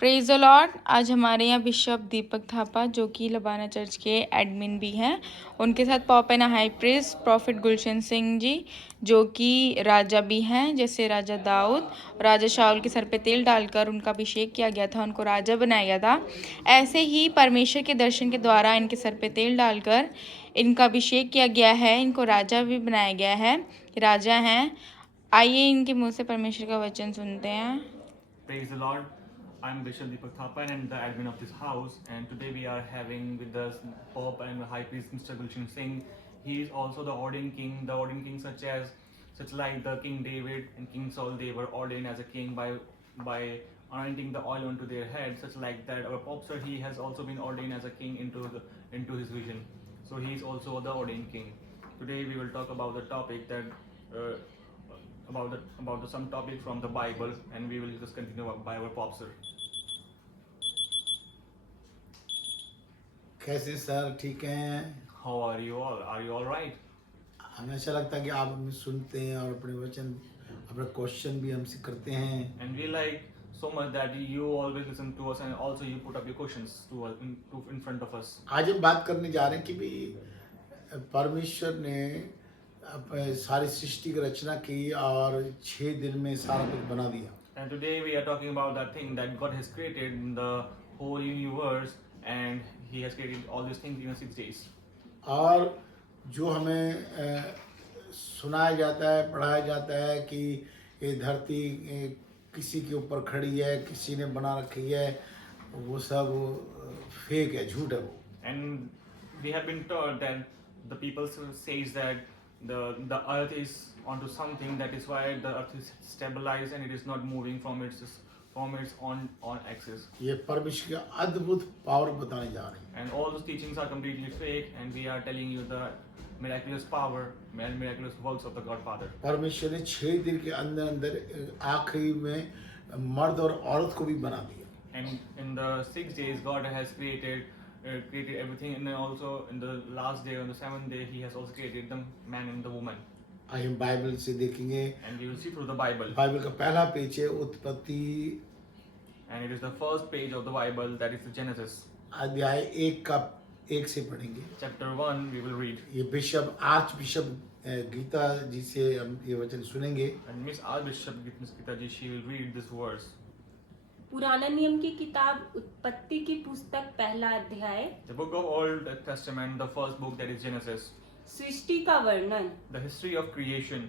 Praise the Lord. आज हमारे यहाँ बिशप दीपक थापा जो कि लबाना चर्च के एडमिन भी हैं, उनके साथ pope and high priest prophet Gulshan Singh ji जो कि राजा भी हैं, जैसे राजा दाऊद राजा शाऊल के सर पे तेल डालकर उनका अभिषेक किया गया था, उनको राजा बनाया गया था। ऐसे ही परमेश्वर के दर्शन के द्वारा इनके सर पे तेल डालकर इनका अभिषेक किया गया है, इनको राजा भी बनाया गया है, राजा हैं। आइए इनके मुँह से परमेश्वर का वचन सुनते हैं। Praise the Lord. I'm Bishop Deepak Thapa and the admin of this house, and today we are having with us Pope and High Priest Mr. Gulshan Singh. He is also the ordained king. The ordained king such like the King David and King Saul, they were ordained as a king by anointing the oil onto their head, such like that. Our Pope sir, he has also been ordained as a king into his vision. So he is also the ordained king. Today we will talk about the topic that. About some topic from the Bible, and we will just continue by our Pop sir. कैसे sir? ठीक हैं? How are you all? Are you all right? हमें अच्छा लगता है कि आप हमें सुनते हैं और अपने वचन, अपने क्वेश्चन भी हमसे करते हैं। And we like so much that you always listen to us and also you put up your questions to us in front of us. आज हम बात करने जा रहे हैं कि भी परमेश्वर ने सारी सृष्टि की रचना की और 6 दिन में सारा कुछ बना दिया। And today we are talking about that thing that God has created in the whole universe, and He has created all these things in 6 days. और जो हमें सुनाया जाता है, पढ़ाया जाता है कि ये धरती किसी के ऊपर खड़ी है, किसी ने बना रखी है, वो सब फेक है, झूठ है वो। And we have been told that the people says that the earth is onto something, that is why the earth is stabilized and it is not moving from its on axis. ये परमेश्वर की अद्भुत power बताने जा रहे हैं। And all those teachings are completely fake, and we are telling you the miraculous power and miraculous works of the Godfather. परमेश्वर ने 6 दिन के अंदर अंदर आखिरी में मर्द और औरत को भी बना दिया। And in the 6 days God has created everything, and then also in the last day, on the 7th day, He has also created the man and the woman. आज हम बाइबल से देखेंगे। And you will see through the Bible. Bible का पहला page है उत्पत्ति, and it is the first page of the Bible, that is the Genesis. अध्याय 1 से पढ़ेंगे। Chapter 1 we will read. ये बिशप आर्च बिशप गीता जी से हम ये वचन सुनेंगे। And Miss Archbishop Gita ji, she will read this verse. पुराना नियम की किताब उत्पत्ति की पुस्तक पहला अध्याय। The book of Old Testament, the first book, that is Genesis. सृष्टि का वर्णन। The history of creation.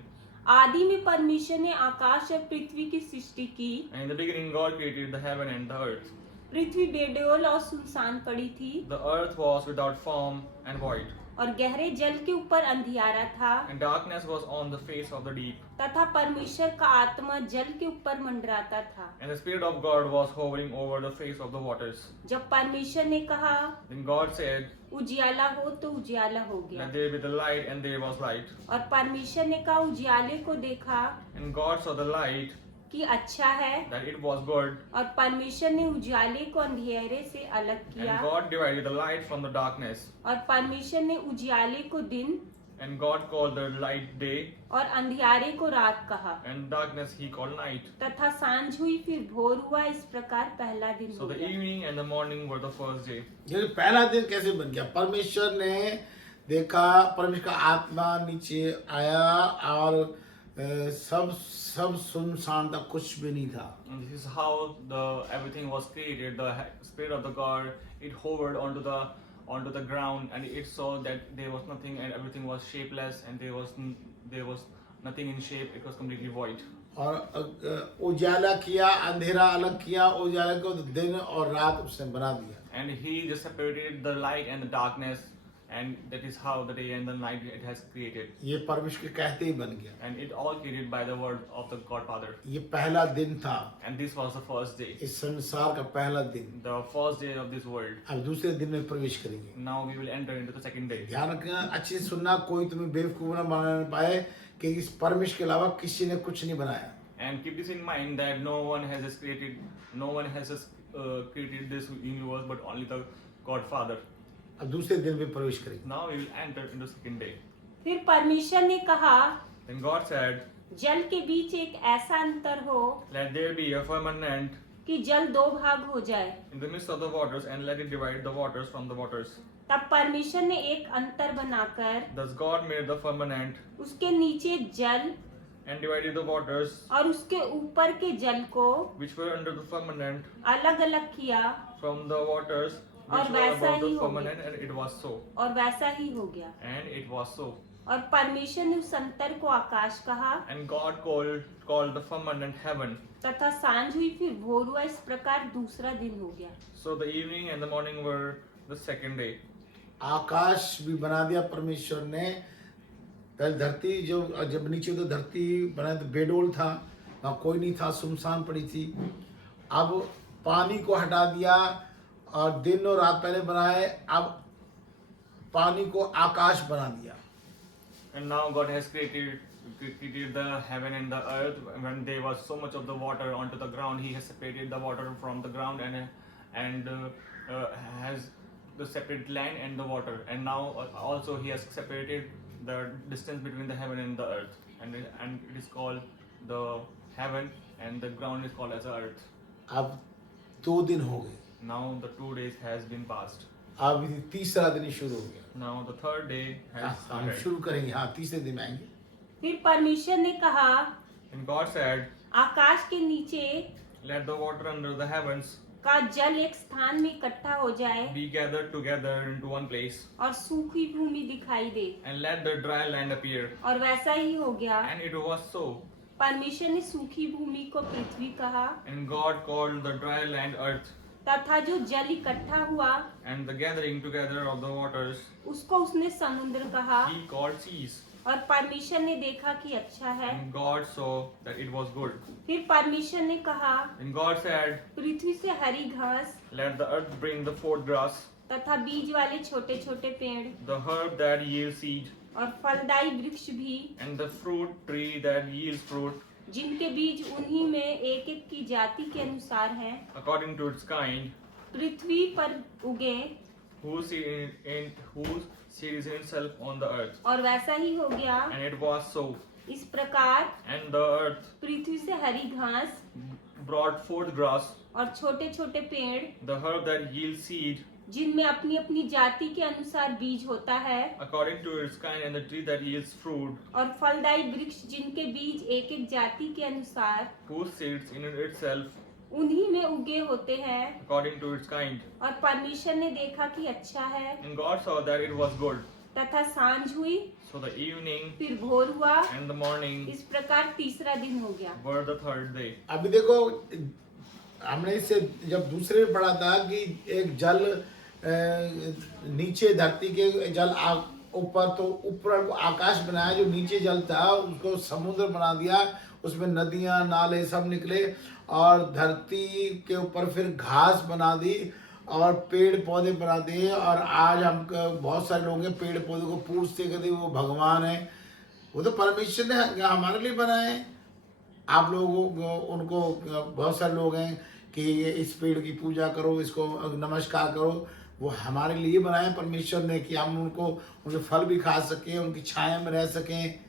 आदि में परमेश्वर ने आकाश और पृथ्वी की सृष्टि की। And in the beginning God created the heaven and the earth. पृथ्वी बेडौल और सुनसान पड़ी थी। The earth was without form and void. और गहरे जल के ऊपर अंधियारा था। And darkness was on the face of the deep. तथा परमेश्वर का आत्मा जल के ऊपर मंडराता था। And the Spirit of God was hovering over the face of the waters. जब परमेश्वर ने कहा, Then God said, उजियाला हो, तो उजियाला हो गया। let there be the light, and there was light. और परमेश्वर ने कहा, उजियाले को देखा And God saw the light, कि अच्छा है, that it was good. और परमेश्वर ने उजियाले को अंधेरे से अलग किया। And God divided the light from the darkness. और परमेश्वर ने उजियाले को दिन And God called the light day, और अंधियारे को रात कहा। and darkness He called night. तथा सांझ हुई, फिर भोर हुआ, इस प्रकार पहला दिन So हो the गया। evening and the morning were the first day. ये पहला दिन कैसे बन गया? परमेश्वर ने देखा, परमेश्वर का आत्मा नीचे आया और सब सुनसान था, कुछ भी नहीं था। And this is how everything was created. The Spirit of the God, it hovered onto the ground, and it saw that there was nothing, and everything was shapeless, and there was nothing in shape. It was completely void. और उजाला किया, अंधेरा अलग किया, उजाला को दिन और रात उसने बना दिया। And He just separated the light and the darkness, and that is how the day and the night it has created. ये परमेश्वर के कहते ही बन गया। And it all created by the word of the Godfather. ये पहला दिन था, And this was the first day, इस संसार का पहला दिन। the first day of this world. अब दूसरे दिन में प्रवेश करेंगे। Now we will enter into the second day. ध्यान रखना, अच्छे से सुनना, कोई तुम्हें बेवकूफ ना बना पाए कि इस परमेश्वर के अलावा किसी ने कुछ नहीं बनाया। And keep this in mind that no one has just created this universe, but only the Godfather. अब दूसरे दिन में प्रवेश करेंगे। Now we will enter into the second day. फिर परमेश्वर ने कहा, Then God said, जल के बीच एक ऐसा अंतर हो let there be a firmament कि जल दो भाग हो जाए। in the midst of the waters, and let it divide the waters from the waters. तब परमेश्वर ने एक अंतर बनाकर Thus God made the firmament उसके नीचे जल and divided the waters और उसके ऊपर के जल को which were under the firmament अलग अलग किया, from the waters which और were वैसा above the ही हो firmament, and it was so. और वैसा ही हो गया। And it was so. और परमेश्वर ने उस अंतर को आकाश कहा, And God called the firmament heaven. तथा सांझ हुई, फिर भोर हुआ, इस प्रकार दूसरा दिन हो गया। So the evening and the morning were the second day. आकाश भी बना दिया परमेश्वर ने। पहले धरती जब नीचे तो धरती बना तो बेडोल था, वहाँ कोई नहीं था, सुनसान पड़ी थी। अब पानी को हटा दिया और दिन और रात पहले बनाए, अब पानी को आकाश बना दिया। And now God has created the heaven and the earth. When there was so much of the water onto the ground, He has separated the water from the ground and has the separate land and the water. And now also He has separated the distance between the heaven and the earth. And it is called the heaven, and the ground is called as the earth. अब 2 दिन हो गए, Now the 2 days has been passed. अब तीसरा दिन शुरू हो गया। Now the third day has हम started. शुरू करेंगे, हाँ तीसरे दिन में आएंगे। फिर परमेश्वर ने कहा, And God said, आकाश के नीचे let the water under the heavens का जल एक स्थान में इकट्ठा हो जाए be gathered together into one place, और सूखी भूमि दिखाई दे, and let the dry land appear. और वैसा ही हो गया। And it was so. परमेश्वर ने सूखी भूमि को पृथ्वी कहा, And God called the dry land earth, तथा जो जल इकट्ठा हुआ and the gathering together of the waters उसको उसने समुद्र कहा। He called seas. और परमेश्वर ने देखा कि अच्छा है। And God saw that it was good. फिर परमेश्वर ने कहा, And God said, पृथ्वी से हरी घास let the earth bring the forth grass, तथा बीज वाले छोटे छोटे पेड़ the herb that yields seed, और फलदायी वृक्ष भी, and the fruit tree that yields fruit, जिनके बीज उन्हीं में एक एक की जाति के अनुसार हैं, according to its kind, पृथ्वी पर उगे। whose seed is in itself on the earth. और वैसा ही हो गया। And it was so. इस प्रकार And the earth पृथ्वी से हरी घास brought forth grass, और छोटे छोटे पेड़, the herb that yields seed, जिनमें अपनी अपनी जाति के अनुसार बीज होता है, according to its kind, and the tree that yields fruit, और फलदायी वृक्ष जिनके बीज एक एक जाति के अनुसार whose seeds in itself, उन्हीं में उगे होते हैं। according to its kind. और परमेश्वर ने देखा कि अच्छा है, And God saw that it was good. तथा सांझ हुई, So the evening फिर भोर हुआ, and the morning इस प्रकार तीसरा दिन हो गया। were the third day. अभी देखो, हमने इससे जब दूसरे में पढ़ा था कि एक जल नीचे धरती के जल ऊपर, तो ऊपर आकाश बनाया, जो नीचे जल था उसको समुद्र बना दिया, उसमें नदियां नाले सब निकले, और धरती के ऊपर फिर घास बना दी और पेड़ पौधे बना दिए। और आज हम बहुत सारे लोग हैं पेड़ पौधे को पूछते कहते वो भगवान है, वो तो परमेश्वर ने हमारे लिए बनाए हैं। आप लोग उनको, बहुत सारे लोग हैं कि ये इस पेड़ की पूजा करो, इसको नमस्कार करो, वो हमारे लिए बनाए परमेश्वर ने कि हम उनके फल भी खा सकें, उनकी छाया में रह सकें।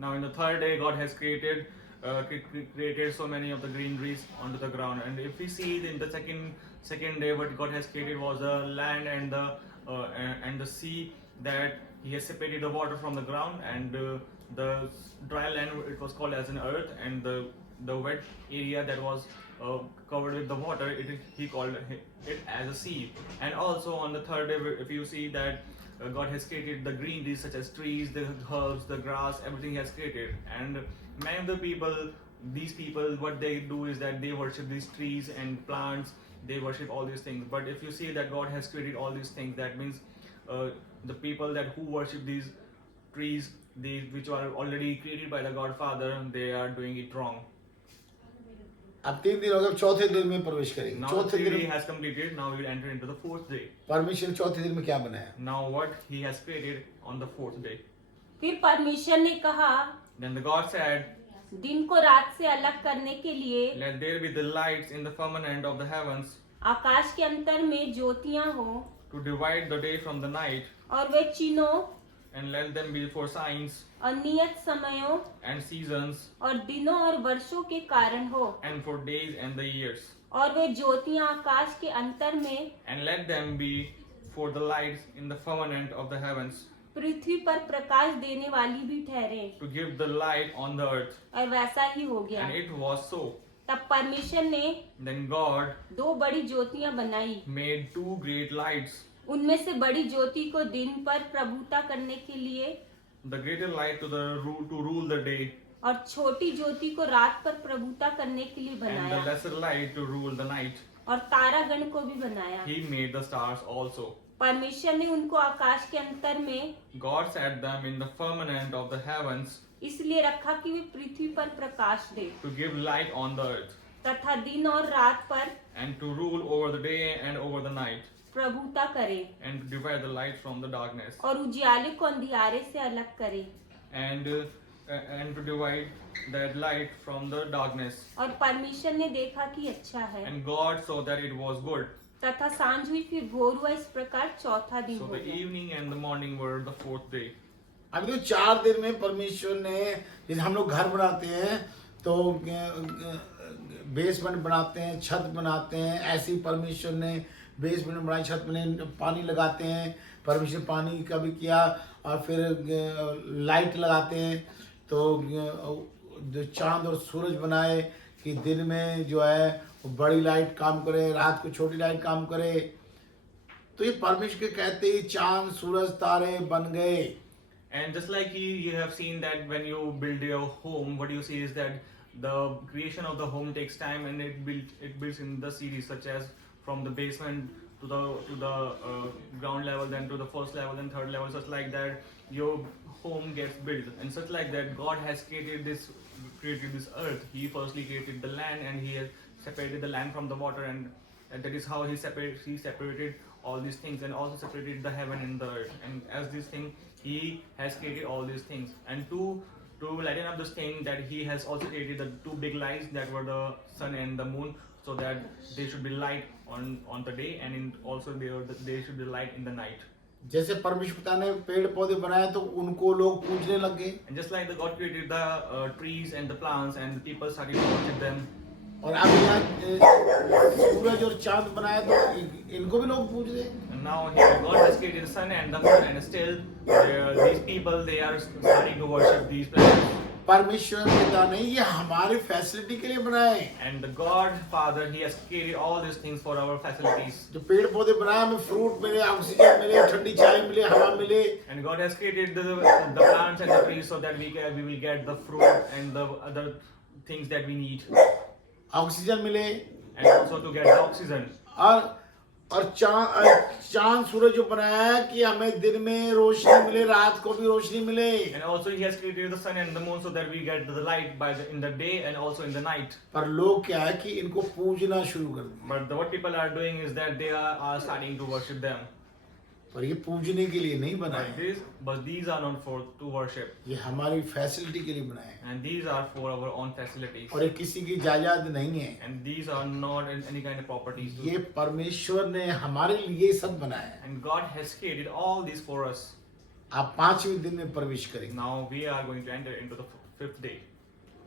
Now in the third day, God has created so many of the greeneries onto the ground. And if we see in the second day, what God has created was the land and the sea, that He has separated the water from the ground, and the dry land, it was called as an earth, and the wet area that was covered with the water, He called it as a sea. And also on the third day, if you see that God has created the greeneries such as trees, the herbs, the grass, everything He has created. And many of the people, these people, what they do is that they worship these trees and plants, they worship all these things. But if you see that God has created all these things, that means the people who worship these trees, which are already created by the God Father, they are doing it wrong. अब 3 दिन हो गए, चौथे दिन में प्रवेश करेंगे। Now चौथे 3 दिन day has completed, now we will enter into the 4th day. परमेश्वर ने चौथे दिन में क्या बनाया? Now what He has created on the 4th day. फिर परमेश्वर ने कहा, Then the God said, दिन को रात से अलग करने के लिए let there be the lights in the firmament of the heavens, आकाश के अंतर में ज्योतियां हो, to divide the day from the night, और वे चिन्हों and let them be for signs और नियत समयों and seasons और दिनों और वर्षों के कारण हो। and for days and the years. और वे ज्योतियां आकाश के अंतर में and let them be for the lights in the firmament of the heavens, पृथ्वी पर प्रकाश देने वाली भी ठहरे। to give the light on the earth. और वैसा ही हो गया। And it was so. तब परमेश्वर ने Then God 2 बड़ी ज्योतियां बनाई। made 2 great lights. उनमें से बड़ी ज्योति को दिन पर प्रभुता करने के लिए The greater light to rule the day, और छोटी ज्योति को रात पर प्रभुता करने के लिए and the बनाया। lesser light to rule the night. और तारागण को भी बनाया। He made the stars also. परमेश्वर ने उनको आकाश के अंतर में God set them in the firmament of the heavens इसलिए रखा कि वे पृथ्वी पर प्रकाश दे to give light on the earth, तथा दिन और रात पर and to rule over the day and over the night, प्रभुता करे and to divide the light from the darkness, और उजियाले को अंधियारे से अलग करे। and to divide that light from the darkness. और परमेश्वर ने देखा कि अच्छा है। And God saw that it was good. तथा सांझ हुई फिर भोर हुआ, इस प्रकार चौथा दिन So हो the गया। evening and the morning were the 4th day. अभी तो 4 दिन में परमेश्वर ने, जैसे हम लोग घर बनाते हैं तो बेसमेंट बनाते हैं, छत बनाते हैं, ऐसे ही परमेश्वर ने बेसमेंट बनाई, छत में पानी लगाते हैं, परमेश्वर पानी का भी किया, और फिर लाइट लगाते हैं। तो जो चांद और सूरज बनाए कि दिन में जो है वो बड़ी लाइट काम करे, रात को छोटी लाइट काम करे। तो ये परमेश्वर के कहते ही चांद सूरज तारे बन गए। And just like you have seen that when you build your home, what you see is that the creation of the home takes time, and it builds in the series, such as from the basement to the ground level, then to the first level, then third level, such like that your home gets built, and such like that God has created this earth. He firstly created the land, and He has separated the land from the water, and that is how He separated all these things, and also separated the heaven and the earth. And as this thing, He has created all these things, and to lighten up this thing, that He has also created the 2 big lights that were the sun and the moon, so that they should be light on the day, and also they should be light in the night. जैसे परमेश्वर पिता ने पेड़ पौधे बनाए तो उनको लोग पूजने लग गए, And just like the God created the trees and the plants, and the people started to worship them. और अब यहाँ सूरज और चांद बनाया तो इनको भी लोग पूज रहे। And now God has created the sun and the moon, and still these people, they are starting to worship these planets. परमेश्वर पिता ने ये हमारे फैसिलिटी के लिए बनाए। And the God Father, He has created all these things for our facilities. जो पेड़ पौधे बनाए, हमें फ्रूट मिले, ऑक्सीजन मिले, ठंडी चाय मिले, हवा मिले। And God has created the plants and the trees so that we will get the fruit and the other things that we need, oxygen मिले, and also to get the oxygen. और चांद सूरज जो बनाया है कि हमें दिन में रोशनी मिले, रात को भी रोशनी मिले। And also He has created the sun and the moon so that we get the light in the day and also in the night. पर लोग क्या है कि इनको पूजना शुरू कर दिया। But what people are doing is that they are starting to worship them. पर ये पूजने के लिए नहीं बनाए, But these are not to worship, ये हमारी फैसिलिटी के लिए बनाए, and these are for our own facilities. और ये किसी की जायदाद नहीं है। And these are not any kind of properties. ये परमेश्वर ने हमारे लिए सब बनाया है। And God has created all these for us. आप 5वें दिन में प्रवेश करेंगे। Now we are going to enter into the 5th day.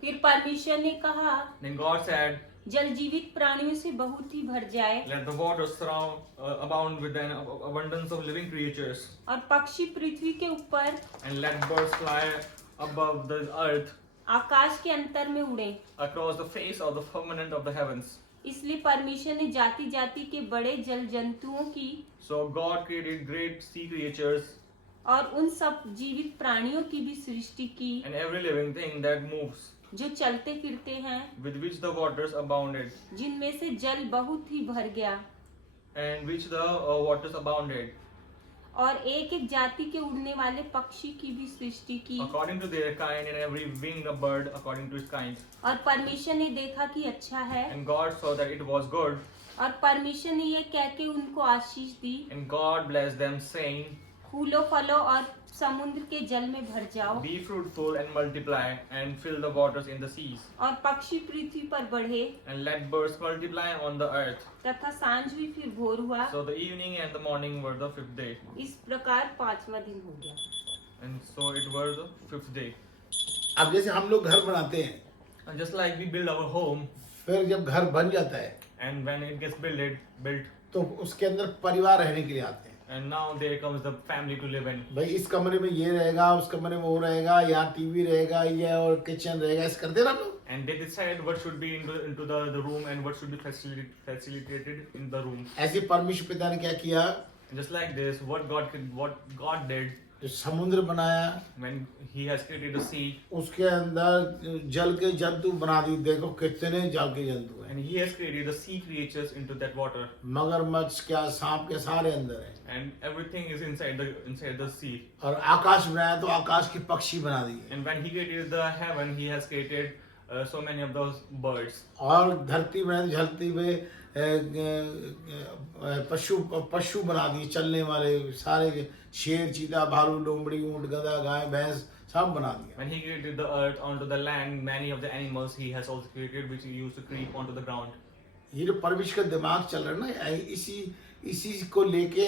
फिर परमेश्वर ने कहा, Then God said, जल जीवित प्राणियों से बहुत ही भर जाए let the waters abound with an abundance of living creatures, और पक्षी पृथ्वी के ऊपर and let birds fly above the earth, आकाश के अंतर में उड़े। across the face of the firmament of the heavens. इसलिए परमेश्वर ने जाति जाति के बड़े जल जंतुओं की So God created great sea creatures और उन सब जीवित प्राणियों की भी सृष्टि की, and every living thing that moves, जो चलते फिरते हैं, with which the waters abounded, जिनमें से जल बहुत ही भर गया। and which the waters abounded, और एक एक जाति के उड़ने वाले पक्षी की भी सृष्टि की। according to their kind, and every winged bird according to its kind. और परमेश्वर ने देखा कि अच्छा है, And God saw that it was good, और परमेश्वर ने ये कह के उनको आशीष दी, and God blessed them, saying, फूलो फलो और समुद्र के जल में भर जाओ, be fruitful and multiply, and fill the waters in the seas, और पक्षी पृथ्वी पर बढ़े। and let birds multiply on the earth. तथा सांझ हुई फिर भोर हुआ, So the evening and the morning were the 5th day, इस प्रकार 5वां दिन हो गया। and so it was the 5th day. अब जैसे हम लोग घर बनाते हैं, And just like we build our home, फिर जब घर बन जाता है And when it gets built, तो उसके अंदर परिवार रहने के लिए आते हैं। and now there comes the family to live in. भाई इस कमरे में ये रहेगा, उस कमरे में वो रहेगा, यहाँ टीवी रहेगा, ये और किचन रहेगा, ऐसे करते ना हम लोग। And they decide what should be into the room and what should be facilitated in the room. ऐसे परमेश्वर पिता ने क्या किया, And just like this, what God did जो समुद्र बनाया, when He has created the sea, उसके अंदर जल के जंतु बना दी। देखो कितने जल के जंतु हैं, and He has created the sea creatures into that water, मगरमच्छ क्या, सांप के, सारे अंदर हैं। and everything is inside the sea. और आकाश बनाया तो आकाश के पक्षी बना दिए, And when He created the heaven, He has created so many of those birds. और धरती बनाई तो धरती पे पशु बना दिए, चलने वाले सारे, शेर, चीता, भालू, लोमड़ी, ऊंट, गधा, गाय, भैंस, सब बना दिया। When He created the earth onto the land, many of the animals He has also created, which He used to creep onto the ground. ये जो परमेश्वर का दिमाग चल रहा है ना, इसी को लेके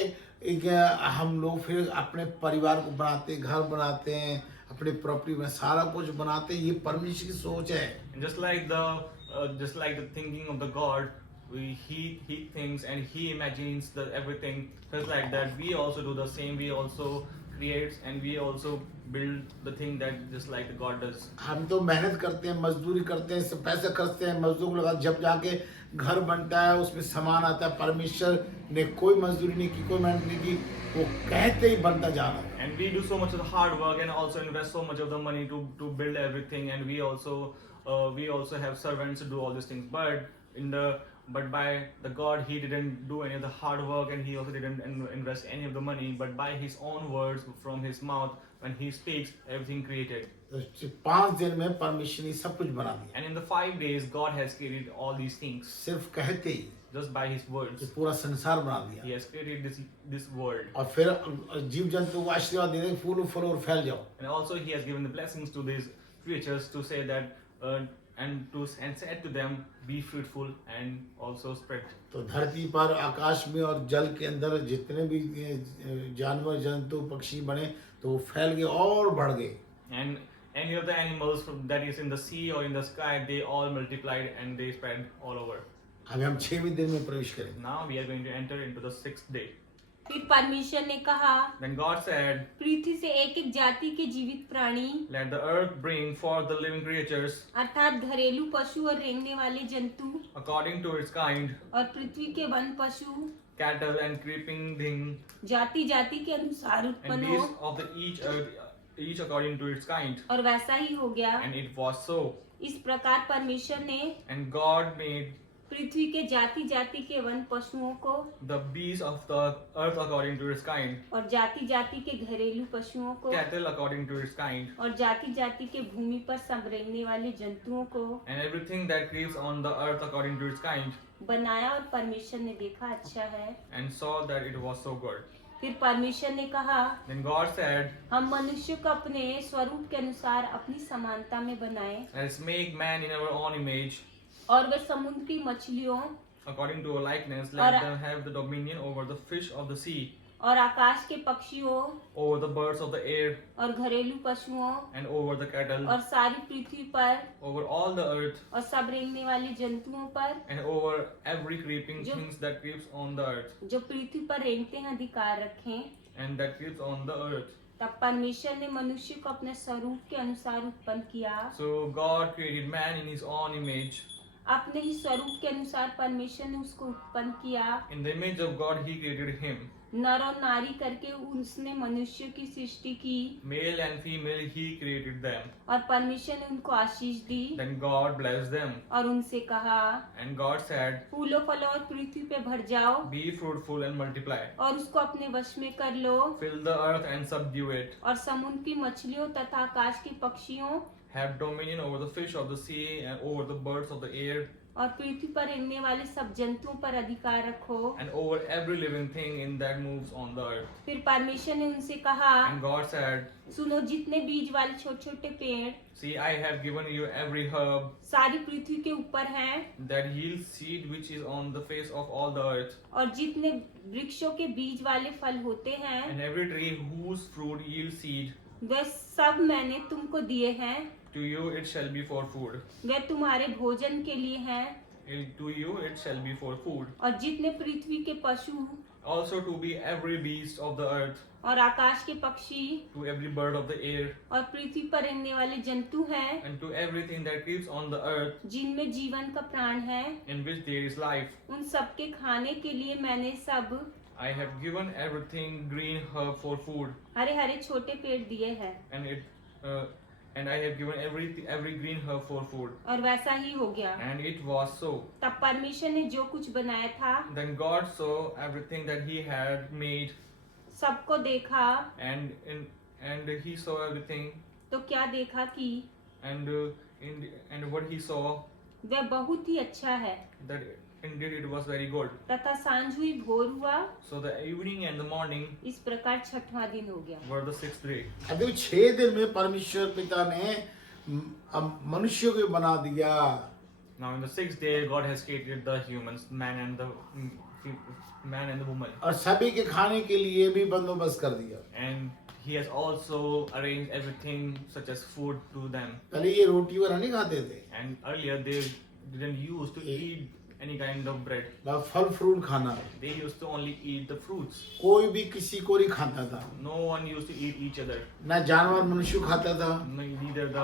एक हम लोग फिर अपने परिवार को बनाते हैं, घर बनाते हैं, अपने प्रॉपर्टी में सारा कुछ बनाते हैं। ये परमेश्वर की सोच है। And just like the thinking of the God, He thinks and He imagines the everything. Just like that, we also do the same. We also create and we also build the thing that just like the God does. हम तो मेहनत करते हैं, मजदूरी करते हैं, सब पैसे खर्चते हैं, मजदूर को लगा, जब जाके घर बनता है उसमें सामान आता है। परमेश्वर ने कोई मजदूरी नहीं की, कोई मेहनत नहीं की, वो कहते ही बनता जा रहा है। And we do so much of the hard work and also invest so much of the money to build everything. And we also have servants to do all these things. But by the God, He didn't do any of the hard work and He also didn't invest any of the money. But by His own words from His mouth, when He speaks, everything created. तो 5 दिन में परमेश्वर ने सब कुछ बना दिया, And in the 5 days, God has created all these things सिर्फ कहते ही just by His words. ये पूरा संसार बना दिया। He has created this world. और फिर जीव जंतु को आशीर्वाद दे दें, फूलो फलो और फैल जाओ। And also He has given the blessings to these creatures to say that and said to them, be fruitful and also spread. तो धरती पर, आकाश में और जल के अंदर जितने भी जानवर, जंतु, पक्षी बने, तो वो फैल गए और बढ़ गए। And any of the animals that is in the sea or in the sky, they all multiplied and they spread all over. अभी हम 6वें दिन में प्रवेश करेंगे। Now we are going to enter into the 6th day. फिर परमेश्वर ने कहा, Then God said, पृथ्वी से एक एक जाति के जीवित प्राणी, let the earth bring forth the living creatures अर्थात घरेलू पशु और रेंगने वाले जंतु according to its kind, और पृथ्वी के वन पशु cattle and creeping thing, जाति जाति के अनुसार and उत्पन्न हो। beasts of the each according to its kind. और वैसा ही हो गया। And it was so. इस प्रकार परमेश्वर ने And God made पृथ्वी के जाति जाति के वन पशुओं को the beasts of the earth according to its kind, और जाति जाति के घरेलू पशुओं को cattle according to its kind, और जाति जाति के भूमि पर सब रेंगने वाले जंतुओं को and everything that creeps on the earth according to its kind, बनाया। और परमेश्वर ने देखा अच्छा है। and saw that it was so good. फिर परमेश्वर ने कहा, Then God said, हम मनुष्य को अपने स्वरूप के अनुसार अपनी समानता में बनाएं let's make man in our own image, और वे समुद्र की मछलियों according to our likeness, और- let them have the dominion over the fish of the sea, और आकाश के पक्षियों over the birds of the air, और घरेलू पशुओं and over the cattle, और सारी पृथ्वी पर over all the earth, और सब रेंगने वाले जंतुओं पर and over every creeping जो- things that creeps on the earth, जो पृथ्वी पर रेंगते हैं अधिकार रखें। and that creeps on the earth. तब परमेश्वर ने मनुष्य को अपने स्वरूप के अनुसार उत्पन्न किया। So God created man in His own image. अपने ही स्वरूप के अनुसार परमेश्वर ने उसको उत्पन्न किया। In the image of God, He created him. नर और नारी करके उसने मनुष्य की सृष्टि की Male and female, He created them. और परमेश्वर ने उनको आशीष दी Then God blessed them. और उनसे कहा, And God said, फूलो फलो और पृथ्वी पे भर जाओ be fruitful and multiply. और उसको अपने वश में कर लो Fill the earth and subdue it. और समुद्र की मछलियों तथा आकाश के पक्षियों Have dominion over the fish of the sea and over the birds of the air और पृथ्वी पर रहने वाले सब जंतुओं पर अधिकार रखो। and over every living thing in that moves on the earth. फिर परमेश्वर ने उनसे कहा, And God said, सुनो, जितने बीज वाले छोटे छोटे पेड़ see, I have given you every herb सारी पृथ्वी के ऊपर हैं that yields seed which is on the face of all the earth, और जितने वृक्षों के बीज वाले फल होते हैं and every tree whose fruit yields seed, वे सब मैंने तुमको दिए हैं। to you it shall be for food. वे तुम्हारे भोजन के लिए हैं To you it shall be for food. और जितने पृथ्वी के पशु Also to be every beast of the earth, और आकाश के पक्षी to every bird of the air, और पृथ्वी पर रहने वाले जंतु हैं, and to everything that creeps on the earth, जिनमें जीवन का प्राण है, in which there is life. उन सबके खाने के लिए मैंने सब I have given everything green herb for food, Hare Hare छोटे पेड़ दिए हैं। and I have given every green herb for food. और वैसा ही हो गया। And it was so. तब परमेश्वर ने जो कुछ बनाया था Then God saw everything that He had made, सबको देखा, and He saw everything, तो क्या देखा कि and what He saw, वह बहुत ही अच्छा है। that indeed it was very good. तथा सांझ हुई भोर हुआ, So the evening and the morning इस प्रकार छठवां दिन हो गया। were the 6th day. अब देखो 6 दिन में परमेश्वर पिता ने मनुष्य को बना दिया। Now in the 6th day, God has created the humans, man and the woman, और सभी के खाने के लिए भी बंदोबस्त कर दिया। and He has also arranged everything such as food to them. पहले ये रोटी वगैरह नहीं खाते थे, And earlier they didn't use to eat any kind of bread. बस फल फ्रूट खाना। They used to only eat the fruits. कोई भी किसी को नहीं खाता था, No one used to eat each other. ना जानवर मनुष्य को खाता था, Neither the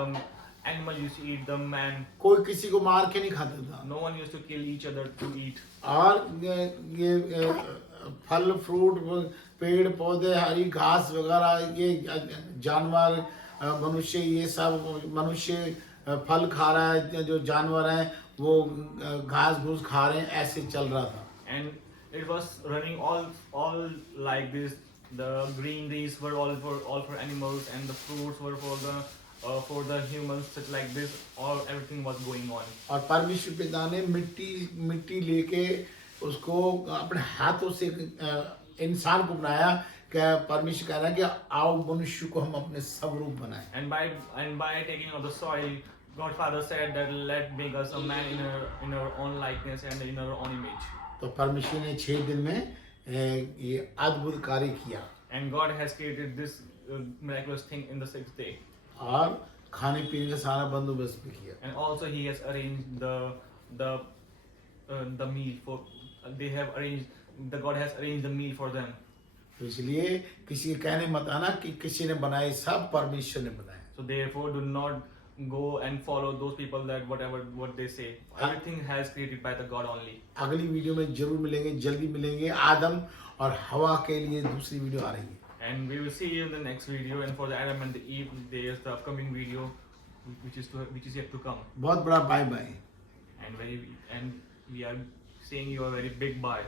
animal used to eat the man. कोई किसी को मार के नहीं खाता था। No one used to kill each other to eat. और ये फल फ्रूट पेड़ पौधे हरी घास वगैरह ये जानवर मनुष्य ये सब मनुष्य फल खा रहा है, जो जानवर हैं वो घास घूस खा रहे हैं, ऐसे चल रहा था। And it was running all like this. The greeneries were all for animals, and the fruits were for the humans, such like this. All everything was going on. और परमेश्वर पिता ने मिट्टी लेके उसको अपने हाथों से इंसान को बनाया। क्या परमेश्वर कह रहा है कि आओ मनुष्य को हम अपने स्वरूप बनाएं। And by taking of the soil, God Father said that let make us a man in our own likeness and in our own image. तो परमेश्वर ने 6 दिन में ये अद्भुत कार्य किया। And God has created this miraculous thing in the 6th day. और खाने पीने का सारा बंदोबस्त भी किया। And also He has arranged the meal for. God has arranged the meal for them. तो इसलिए किसी के कहने मत आना कि किसी ने बनाए, सब परमेश्वर ने बनाए। So therefore, do not go and follow those people that what they say. Everything has created by the God only. अगली वीडियो में जरूर मिलेंगे, जल्दी मिलेंगे। आदम और हवा के लिए दूसरी वीडियो आ रही है। And we will see you in the next video. And for the Adam and the Eve, there is the upcoming video, which is yet to come. बहुत बड़ा bye bye. And we are saying you a very big bye.